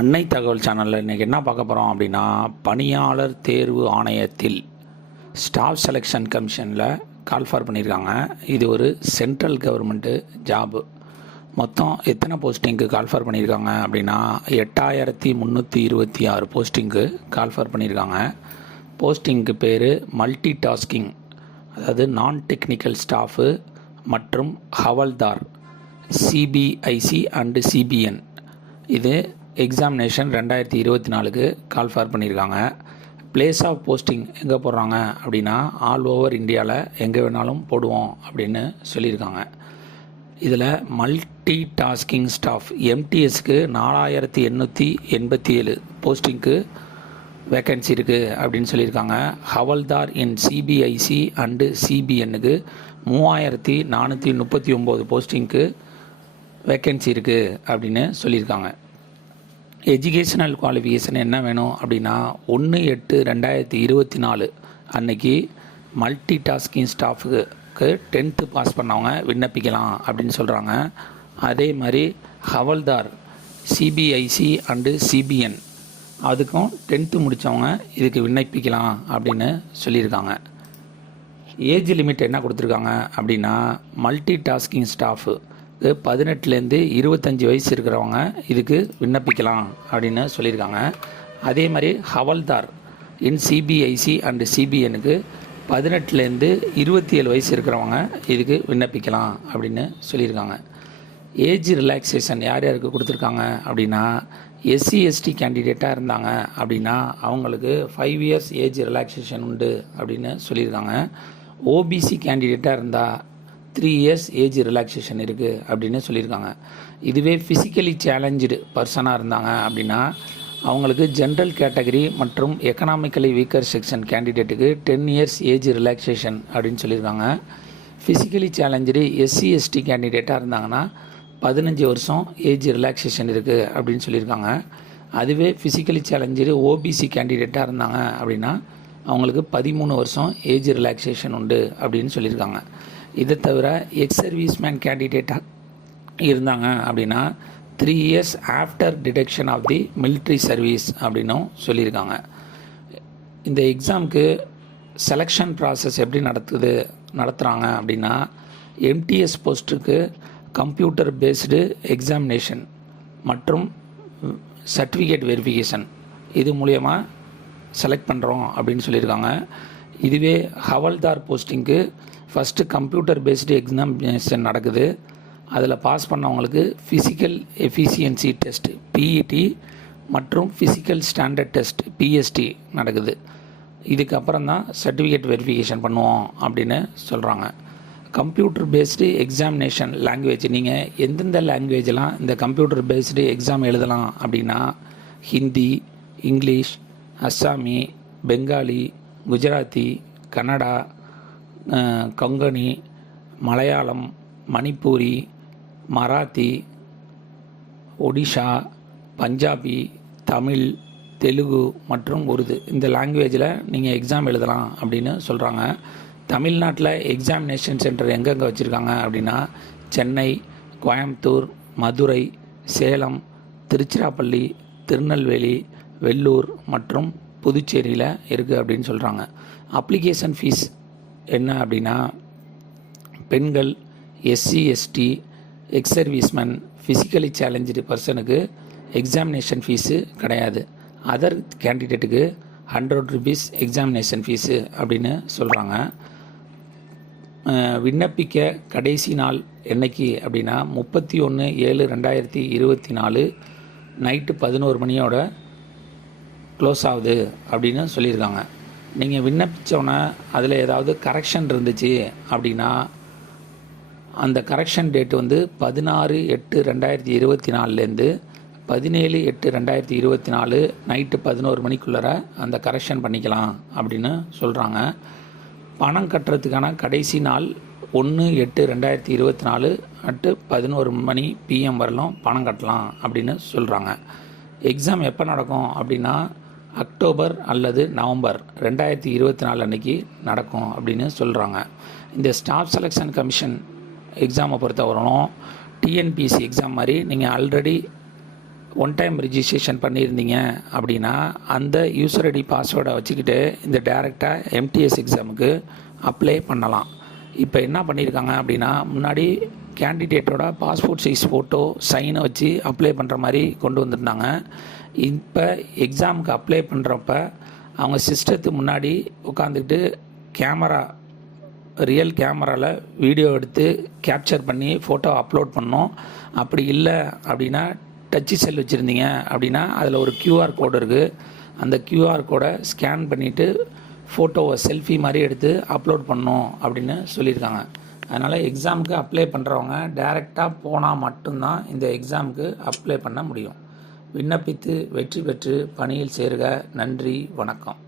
அன்னை தகவல் சேனலில் இன்றைக்கி என்ன பார்க்க போகிறோம் அப்படின்னா, பணியாளர் தேர்வு ஆணையத்தில் ஸ்டாஃப் செலெக்ஷன் கமிஷனில் கால்ஃபார் பண்ணியிருக்காங்க. இது ஒரு சென்ட்ரல் கவர்மெண்ட்டு ஜாபு. மொத்தம் எத்தனை போஸ்டிங்க்கு கால்ஃபார் பண்ணியிருக்காங்க அப்படின்னா 8326 போஸ்டிங்க்கு கால்ஃபார் பண்ணியிருக்காங்க. போஸ்டிங்க்கு பேர் மல்டி டாஸ்கிங், அதாவது நான் டெக்னிக்கல் ஸ்டாஃபு மற்றும் ஹவல்தார், சிபிஐசி அண்டு சிபிஎன். இது எக்ஸாமினேஷன் 2024க்கு கால்ஃபார் பண்ணியிருக்காங்க. பிளேஸ் ஆஃப் போஸ்டிங் எங்கே போடுறாங்க அப்படின்னா ஆல் ஓவர் இந்தியாவில் எங்கே வேணாலும் போடுவோம் அப்படின்னு சொல்லியிருக்காங்க. இதில் மல்டி டாஸ்கிங் ஸ்டாஃப் எம்டிஎஸ்க்கு 4887 போஸ்டிங்க்கு வேக்கன்சி இருக்குது அப்படின்னு சொல்லியிருக்காங்க. ஹவல்தார் இன் சிபிஐசி அண்டு சிபிஎன்னுக்கு 3439 போஸ்டிங்க்கு வேக்கன்சி இருக்குது அப்படின்னு சொல்லியிருக்காங்க. எஜுகேஷனல் குவாலிஃபிகேஷன் என்ன வேணும் அப்படின்னா 1/8/2024 அன்னைக்கு மல்டி டாஸ்கிங் ஸ்டாஃபுக்கு 10th பாஸ் பண்ணவங்க விண்ணப்பிக்கலாம் அப்படின்னு சொல்கிறாங்க. அதே மாதிரி ஹவல்தார் சிபிஐசி அண்டு சிபிஎன் அதுக்கும் 10th முடித்தவங்க இதுக்கு விண்ணப்பிக்கலாம் அப்படின்னு சொல்லியிருக்காங்க. ஏஜ் லிமிட் என்ன கொடுத்துருக்காங்க அப்படின்னா மல்டி டாஸ்கிங் ஸ்டாஃபு 18லேருந்து 25 வயசு இருக்கிறவங்க இதுக்கு விண்ணப்பிக்கலாம் அப்படின்னு சொல்லியிருக்காங்க. அதே மாதிரி ஹவல்தார் இன் சிபிஐசி அண்டு சிபிஎனுக்கு 18லேருந்து 27 வயசு இருக்கிறவங்க இதுக்கு விண்ணப்பிக்கலாம் அப்படின்னு சொல்லியிருக்காங்க. ஏஜ் ரிலாக்ஸேஷன் யார் யாருக்கு கொடுத்துருக்காங்க அப்படின்னா எஸ்சி எஸ்டி கேண்டிடேட்டாக இருந்தாங்க அப்படின்னா அவங்களுக்கு 5 years ஏஜ் ரிலாக்ஸேஷன் உண்டு அப்படின்னு சொல்லியிருக்காங்க. ஓபிசி கேண்டிடேட்டாக இருந்தால் 3 years ஏஜ் ரிலாக்ஸேஷன் இருக்குது அப்படின்னு சொல்லியிருக்காங்க. இதுவே ஃபிசிக்கலி சேலஞ்சு பர்சனாக இருந்தாங்க அப்படின்னா அவங்களுக்கு ஜென்ரல் கேட்டகரி மற்றும் எக்கனாமிக்கலி வீக்கர் செக்ஷன் கேண்டிடேட்டுக்கு 10 years ஏஜ் ரிலாக்ஸேஷன் அப்படின்னு சொல்லியிருக்காங்க. ஃபிசிக்கலி சேலஞ்சு எஸ்சி எஸ்டி கேண்டிடேட்டாக இருந்தாங்கன்னா 15 வருஷம் ஏஜ் ரிலாக்ஸேஷன் இருக்குது அப்படின்னு சொல்லியிருக்காங்க. அதுவே ஃபிசிக்கலி சேலஞ்சு ஓபிசி கேண்டிடேட்டாக இருந்தாங்க அப்படின்னா அவங்களுக்கு 13 வருஷம் ஏஜ் ரிலாக்ஸேஷன் உண்டு அப்படின்னு சொல்லியிருக்காங்க. இதை தவிர எக்ஸ் சர்வீஸ்மேன் கேண்டிடேட்டாக இருந்தாங்க அப்படின்னா 3 years after detection of the military service அப்படின்னும் சொல்லியிருக்காங்க. இந்த எக்ஸாமுக்கு செலெக்ஷன் ப்ராசஸ் எப்படி நடத்துகிறாங்க அப்படின்னா எம்டிஎஸ் போஸ்ட்டுக்கு கம்ப்யூட்டர் பேஸ்டு எக்ஸாமினேஷன் மற்றும் சர்டிஃபிகேட் வெரிஃபிகேஷன் இது மூலயமா செலக்ட் பண்ணுறோம் அப்படின்னு சொல்லியிருக்காங்க. இதுவே ஹவல்தார் போஸ்டிங்க்கு ஃபஸ்ட்டு கம்ப்யூட்டர் பேஸ்டு எக்ஸாமினேஷன் நடக்குது. அதில் பாஸ் பண்ணவங்களுக்கு ஃபிசிக்கல் எஃபிஷியன்சி டெஸ்ட் பிஇடி மற்றும் ஃபிசிக்கல் ஸ்டாண்டர்ட் டெஸ்ட் பிஎஸ்டி நடக்குது. இதுக்கப்புறம் தான் சர்டிஃபிகேட் வெரிஃபிகேஷன் பண்ணுவோம் அப்படின்னு சொல்கிறாங்க. கம்ப்யூட்டர் பேஸ்டு எக்ஸாமினேஷன் லாங்குவேஜ், நீங்கள் எந்தெந்த லாங்குவேஜெலாம் இந்த கம்ப்யூட்டர் பேஸ்டு எக்ஸாம் எழுதலாம் அப்படின்னா ஹிந்தி, இங்கிலீஷ், அஸ்ஸாமி, பெங்காலி, குஜராத்தி, கன்னடா, கொங்கணி, மலையாளம், மணிப்பூரி, மராத்தி, ஒடிஷா, பஞ்சாபி, தமிழ், தெலுங்கு மற்றும் உருது இந்த லாங்குவேஜில் நீங்கள் எக்ஸாம் எழுதலாம் அப்படின்னு சொல்கிறாங்க. தமிழ்நாட்டில் எக்ஸாமினேஷன் சென்டர் எங்கெங்கே வச்சுருக்காங்க அப்படின்னா சென்னை, கோயம்புத்தூர், மதுரை, சேலம், திருச்சிராப்பள்ளி, திருநெல்வேலி, வெள்ளூர் மற்றும் புதுச்சேரியில் இருக்குது அப்படின்னு சொல்கிறாங்க. அப்ளிகேஷன் ஃபீஸ் என்ன அப்படின்னா பெண்கள், SC ST, ex serviceman, physically challenge பர்சனுக்கு எக்ஸாமினேஷன் ஃபீஸு கிடையாது. அதர் கேண்டிடேட்டுக்கு 100 rupees எக்ஸாமினேஷன் ஃபீஸு அப்படின்னு சொல்கிறாங்க. விண்ணப்பிக்க கடைசி நாள் என்னைக்கு அப்படின்னா 31/7/2024 நைட்டு 11 மணியோட க்ளோஸ் ஆகுது அப்படின்னு சொல்லியிருக்காங்க. நீங்கள் விண்ணப்பித்தோன்னே அதில் ஏதாவது கரெக்ஷன் இருந்துச்சு அப்படின்னா அந்த கரெக்ஷன் டேட்டு 16/8/2024லேருந்து 17/8/2024 நைட்டு 11 மணிக்குள்ளே அந்த கரெக்ஷன் பண்ணிக்கலாம் அப்படின்னு சொல்கிறாங்க. பணம் கட்டுறதுக்கான கடைசி நாள் 1/8/2024 அட்டு 11 மணி PM வரலும் பணம் கட்டலாம் அப்படின்னு சொல்கிறாங்க. எக்ஸாம் எப்போ நடக்கும் அப்படின்னா அக்டோபர் அல்லது நவம்பர் 2024 அன்றைக்கி நடக்கும் அப்படின்னு சொல்கிறாங்க. இந்த ஸ்டாஃப் செலெக்ஷன் கமிஷன் எக்ஸாமை பொறுத்தவரைக்கும் டிஎன்பிஎஸ்சி எக்ஸாம் மாதிரி நீங்கள் ஆல்ரெடி ஒன் டைம் ரிஜிஸ்ட்ரேஷன் பண்ணியிருந்தீங்க அப்படின்னா அந்த யூசர் ஐடி பாஸ்வேர்டை வச்சுக்கிட்டு இந்த டைரெக்டாக எம்டிஎஸ் எக்ஸாமுக்கு அப்ளை பண்ணலாம். இப்போ என்ன பண்ணியிருக்காங்க அப்படின்னா, முன்னாடி கேண்டிடேட்டோட பாஸ்போர்ட் சைஸ் ஃபோட்டோ சைனை வச்சு அப்ளை பண்ணுற மாதிரி கொண்டு வந்துருந்தாங்க. இப்போ எக்ஸாமுக்கு அப்ளை பண்ணுறப்ப அவங்க சிஸ்டத்துக்கு முன்னாடி உட்காந்துக்கிட்டு ரியல் கேமராவில் வீடியோ எடுத்து கேப்சர் பண்ணி ஃபோட்டோ அப்லோட் பண்ணோம். அப்படி இல்லை அப்படின்னா டச்சு செல் வச்சுருந்தீங்க அப்படின்னா அதில் ஒரு கியூஆர் கோடு இருக்குது. அந்த கியூஆர் கோடை ஸ்கேன் பண்ணிவிட்டு ஃபோட்டோவை செல்ஃபி மாதிரி எடுத்து அப்லோட் பண்ணோம் அப்படின்னு சொல்லியிருக்காங்க. அதனால் எக்ஸாமுக்கு அப்ளை பண்ணுறவங்க டைரெக்டாக போனால் மட்டும்தான் இந்த எக்ஸாமுக்கு அப்ளை பண்ண முடியும். விண்ணப்பித்து வெற்றி பெற்று பணியில் சேருக. நன்றி, வணக்கம்.